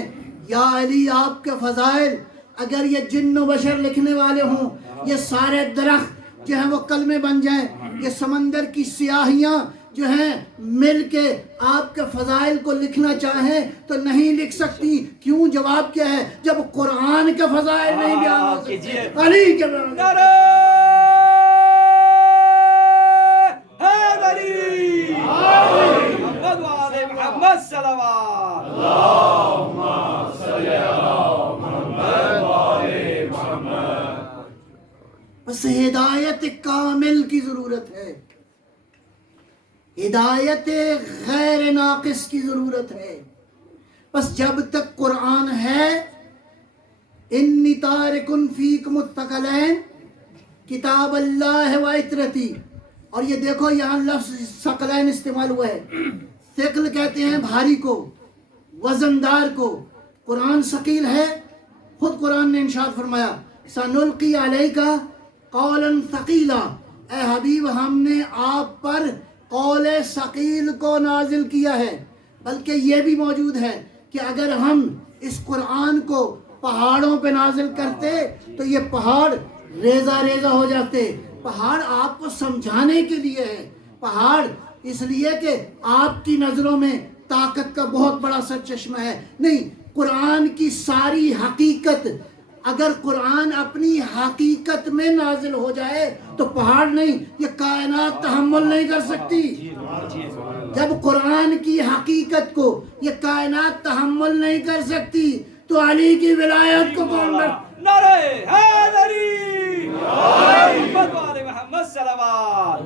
یا علی آپ کے فضائل اگر یہ جن و بشر لکھنے والے ہوں، یہ سارے درخت جو ہیں وہ کلمے بن جائیں، یہ سمندر کی سیاہیاں جو ہیں مل کے آپ کے فضائل کو لکھنا چاہیں تو نہیں لکھ سکتی۔ کیوں؟ جواب کیا ہے؟ جب قرآن کے فضائل نہیں بیان ہو سکتے۔ علی کے نعرہ حیدری، محمد و آل محمد صلوات۔ بس ہدایت کامل کی ضرورت ہے، ہدایت غیر ناقص کی ضرورت ہے۔ بس جب تک قرآن ہے، انی تارکن فیکم الثقلین کتاب اللہ و عطرتی، اور یہ دیکھو یہاں لفظ ثقلین استعمال ہوا ہے۔ ثقل کہتے ہیں بھاری کو، وزندار کو۔ قرآن ثقیل ہے، خود قرآن نے ارشاد فرمایا سنلقی علیک قولا ثقیلا، اے حبیب ہم نے آپ پر قول ثقیل کو نازل کیا ہے۔ بلکہ یہ بھی موجود ہے کہ اگر ہم اس قرآن کو پہاڑوں پہ نازل کرتے تو یہ پہاڑ ریزہ ریزہ ہو جاتے۔ پہاڑ آپ کو سمجھانے کے لیے ہے، پہاڑ اس لیے کہ آپ کی نظروں میں طاقت کا بہت بڑا سرچشمہ ہے۔ نہیں، قرآن کی ساری حقیقت، اگر قرآن اپنی حقیقت میں نازل ہو جائے تو پہاڑ نہیں، یہ کائنات تحمل نہیں کر سکتی۔ جب قرآن کی حقیقت کو یہ کائنات تحمل نہیں کر سکتی تو علی کی ولایت کو کون ڈر؟ نعرہ حیدری، محمد و آل محمد صلوات۔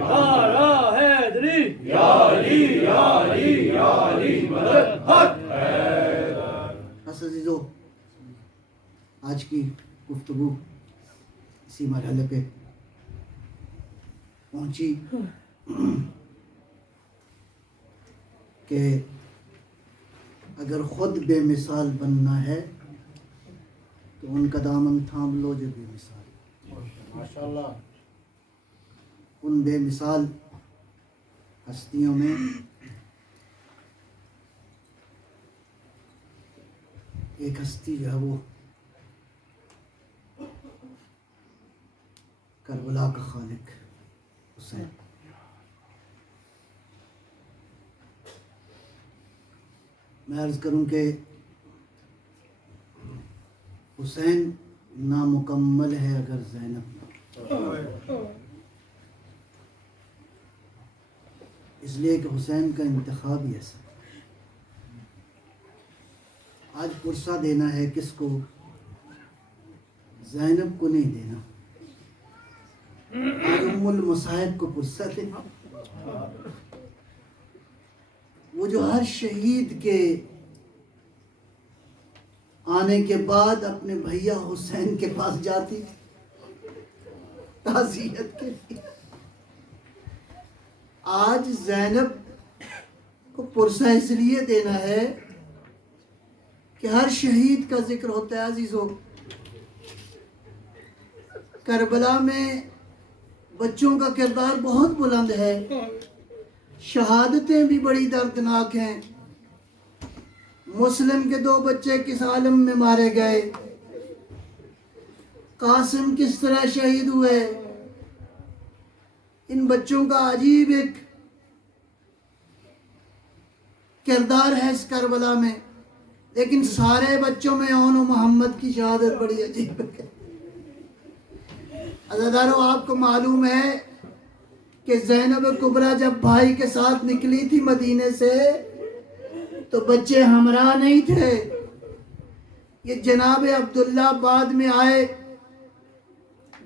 نعرہ حیدری، یا علی یا علی یا علی مدد حق۔ بس عزیزو، آج کی گفتگو اسی مرحلے پہ پہنچی کہ اگر خود بے مثال بننا ہے تو ان کا دامن تھام لو جو بے مثال، ماشاءاللہ۔ ان بے مثال ہستیوں میں ایک ہستی جو ہے وہ کربلا کا خالق حسین۔ میں عرض کروں کہ حسین نامکمل ہے اگر زینب نہ، اس لیے کہ حسین کا انتخاب ہی ایسا ہے۔ آج پرسہ دینا ہے کس کو؟ زینب کو نہیں دینا، آج ام المصائب کو پرسہ دینا، وہ جو ہر شہید کے آنے کے بعد اپنے بھیا حسین کے پاس جاتی تعزیت کے لیے۔ آج زینب کو پرسہ اس لیے دینا ہے کہ ہر شہید کا ذکر ہوتا ہے۔ عزیزو، کربلا میں بچوں کا کردار بہت بلند ہے، شہادتیں بھی بڑی دردناک ہیں۔ مسلم کے 2 بچے کس عالم میں مارے گئے، قاسم کس طرح شہید ہوئے، ان بچوں کا عجیب ایک کردار ہے اس کربلا میں، لیکن سارے بچوں میں اون و محمد کی شہادت بڑی عجیب ہے۔ عزیزانو، آپ کو معلوم ہے کہ زینب کبریٰ جب بھائی کے ساتھ نکلی تھی مدینے سے تو بچے ہمراہ نہیں تھے. یہ جناب عبداللہ بعد میں آئے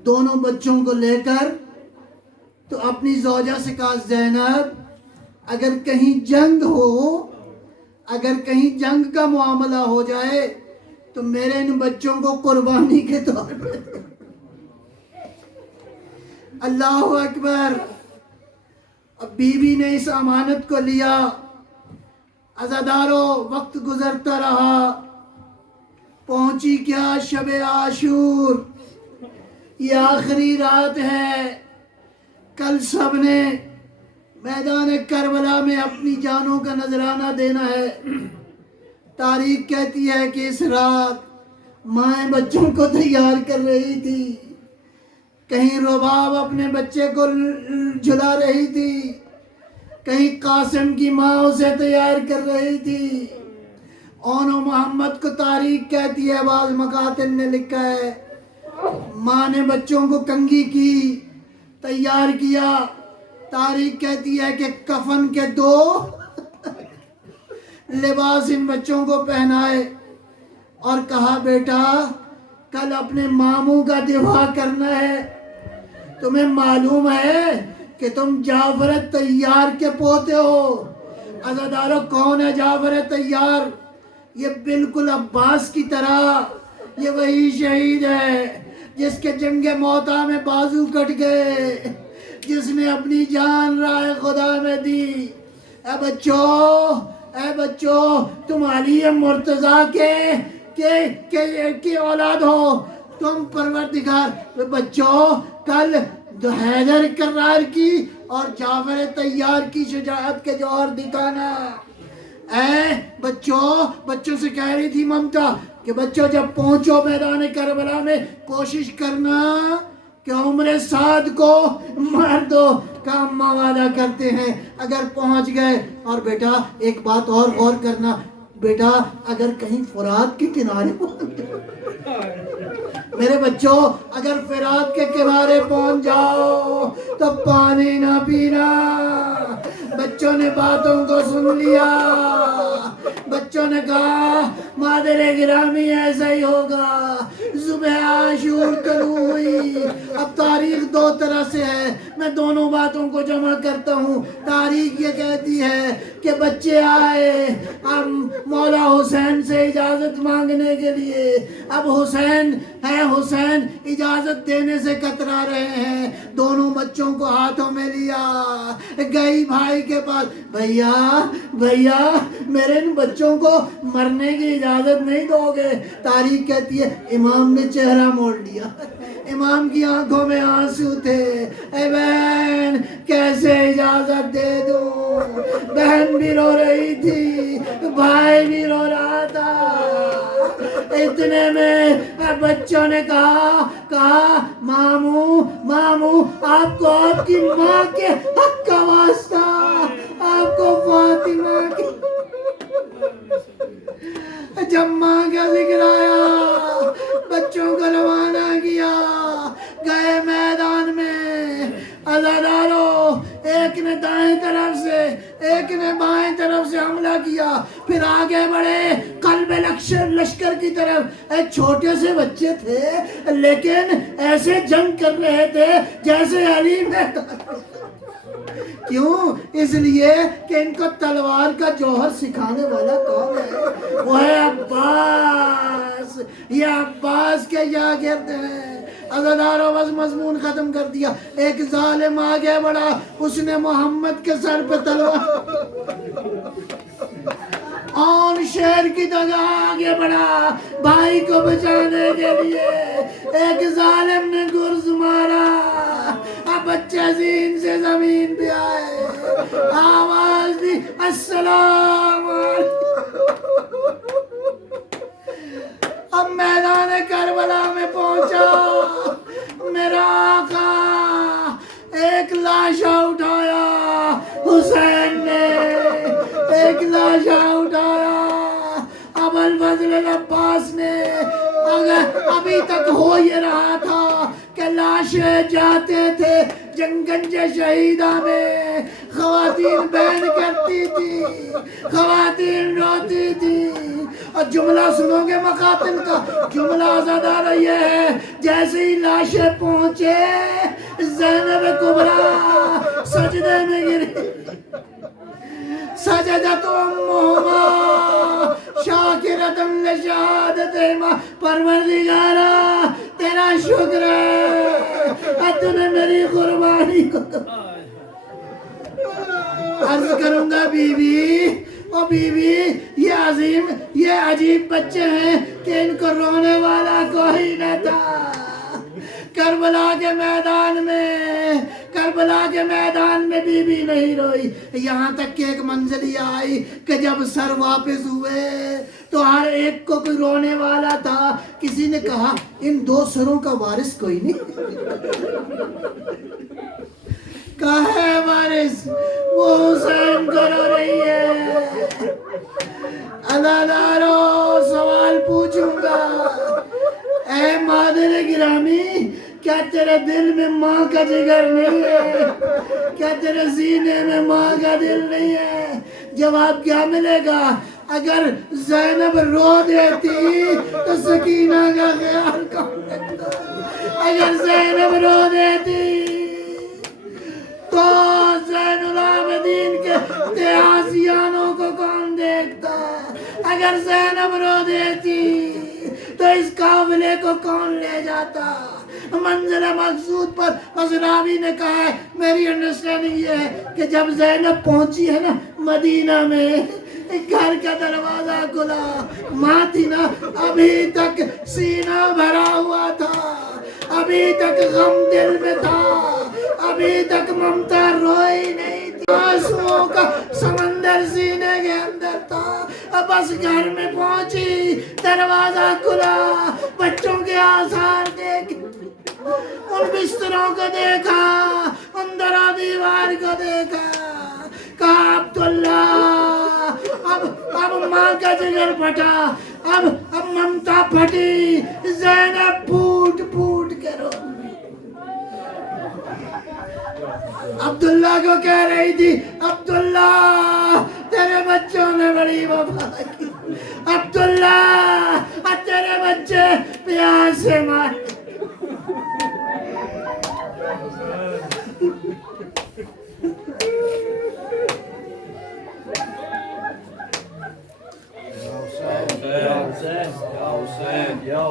دونوں بچوں کو لے کر. تو اپنی زوجہ سے کہا زینب اگر کہیں جنگ ہو، اگر کہیں جنگ کا معاملہ ہو جائے تو میرے ان بچوں کو قربانی کے طور پر. اللہ اکبر. اب بیوی نے اس امانت کو لیا. عزادارو وقت گزرتا رہا. پہنچی کیا شب عاشور. یہ آخری رات ہے. کل سب نے میدان کربلا میں اپنی جانوں کا نذرانہ دینا ہے. تاریخ کہتی ہے کہ اس رات مائیں بچوں کو تیار کر رہی تھی. کہیں رباب اپنے بچے کو جلا رہی تھی، کہیں قاسم کی ماں اسے تیار کر رہی تھی. اون و محمد کو تاریخ کہتی ہے، بعض مکاتب نے لکھا ہے ماں نے بچوں کو کنگھی کی، تیار کیا. تاریخ کہتی ہے کہ کفن کے 2 لباس ان بچوں کو پہنائے اور کہا بیٹا کل اپنے ماموں کا دفاع کرنا ہے. تمہیں معلوم ہے کہ تم جعفر طیار کے پوتے ہو. عزادارو کون ہے جعفر طیار؟ یہ بالکل عباس کی طرح یہ وہی شہید ہے جس کے جنگ موتا میں بازو کٹ گئے، جس نے اپنی جان راہ خدا میں دی. اے بچوں تم علی مرتضیٰ کے اولاد ہو. تم پروردگار بچوں کل حیدر کرار کی اور جعفر طیار کی شجاعت کے جوہر دکھانا. اے بچوں سے کہہ رہی تھی ممتا کہ بچوں جب پہنچو میدان کربلا میں کوشش کرنا کہ عمر سعد کو مار دو. کام وعدہ کرتے ہیں اگر پہنچ گئے. اور بیٹا ایک بات اور غور کرنا بیٹا، اگر کہیں فرات کے کنارے میرے بچوں اگر فرات کے کنارے پہنچ جاؤ تو پانی نہ پینا. بچوں نے باتوں کو سن لیا. بچوں نے کہا مادر گرامی ایسا ہی ہوگا. صبح عاشور طلوع ہوئی. اب تاریخ 2 طرح سے ہے، میں دونوں باتوں کو جمع کرتا ہوں. تاریخ یہ کہتی ہے کہ بچے آئے اب مولا حسین سے اجازت مانگنے کے لیے. اب حسین اجازت دینے سے کترا رہے ہیں. دونوں بچوں کو ہاتھوں میں لیا گئی بھائی کے پاس. بھیا میرے ان بچوں کو مرنے کی اجازت نہیں دو گے؟ تاریخ کہتی ہے امام نے چہرہ موڑ لیا. امام کی آنکھوں میں آنسو تھے. اے بہن کیسے اجازت دے دوں؟ بہن بھی رو رہی تھی، بھائی بھی رو رہا تھا. اتنے میں بچوں نے کہا ماموں آپ کو آپ کی ماں کے حق کا واسطہ، آپ کو فاطمہ کی. جب ماں کا ذکر آیا بچوں کو روانہ کیا. گئے میدان میں. عزادارو ایک نے دائیں طرف سے ایک نے بائیں طرف سے حملہ کیا. پھر آگے بڑھے قلب لشکر کی طرف. چھوٹے سے بچے تھے لیکن ایسے جنگ کر رہے تھے جیسے علی میں. کیوں؟ اس لیے کہ ان کو تلوار کا جوہر سکھانے والا کون ہے؟ وہ ہے عباس. یہ عباس کے شاگرد ہیں. عزادارو بس مضمون ختم کر دیا. ایک ظالم آگے بڑھا، اس نے محمد کے سر پہ تلوار اور شہر کی جگہ آگے بڑھا بھائی کو بچانے کے لیے. ایک ظالم نے گرز مارا. اب بچے زین سے زمین پہ آئے، آواز دی السلام علیکم. اب میدان کربلا میں پہنچا. میرا آقا ایک لاشا اٹھایا. حسین نے ایک لاشا اٹھایا. ابو الفضل عباس نے. ابھی تک ہو یہ رہا تھا کہ لاشیں جاتے تھے گنج شہیدہ میں خواتین بین کرتی تھی، خواتین روتی تھی. اور جملہ سنو گے مقاتل کا، جملہ زدہ یہ ہے جیسے ہی لاشیں پہنچے زینب کبریٰ سجدے میں گری. سجدت امہما شاکرۃ لشہادتہما، پروردگارا تیرا شکر ہے تو نے میری قربانی کو. عرض کروں گا بی بی، او بی بی، یہ عظیم یہ عجیب بچے ہیں کہ ان کو رونے والا کوئی نہ تھا. کربلا کے میدان میں، کربلا کے میدان میں بی بی نہیں روئی. یہاں تک کہ ایک منزل یہ آئی کہ جب سر واپس ہوئے تو ہر ایک کو کوئی رونے والا تھا. کسی نے کہا ان 2 سروں کا وارث کوئی نہیں. کہا ہے وارث، وہ حسین کو رو رہی ہے. عزادارو سوال پوچھوں گا، اے مادر گرامی، کیا تیرے دل میں ماں کا جگر نہیں ہے؟ کیا تیرے سینے میں ماں کا دل نہیں ہے؟ جواب کیا ملے گا؟ اگر زینب رو دیتی تو سکینہ کا خیال کون رکھتا؟ اگر زینب رو دیتی تو زین العابدین کے تیازیانوں کو کون دیکھتا؟ اگر زینب رو دیتی تو اس قافلے کو کون لے جاتا؟ منزل مقصود پر غزنوی نے کہا ہے، میری انڈرسٹینڈنگ یہ ہے کہ جب زینب پہنچی ہے نا مدینہ میں، گھر کا دروازہ کھلا، ماں تھی نا، ابھی تک سینہ بھرا ہوا تھا، ابھی تک غم دل میں تھا، ابھی تک ممتا روئی نہیں تھی، آنسوؤں کا سمندر سینے کے اندر تھا. اب بس گھر میں پہنچی، دروازہ کھلا، بچوں کے آثار دیکھ، ان بستروں کو دیکھا، ان درا دیوار کو دیکھا. کہا عبداللہ، اب ماں کا جگر پھٹا، اب ممتا پھٹی. زینب پھوٹ پھوٹ کے رو. عبداللہ کو کہہ رہی تھی، عبداللہ تیرے بچوں نے بڑی وفا کی، عبداللہ تیرے بچے پیاس سے مار.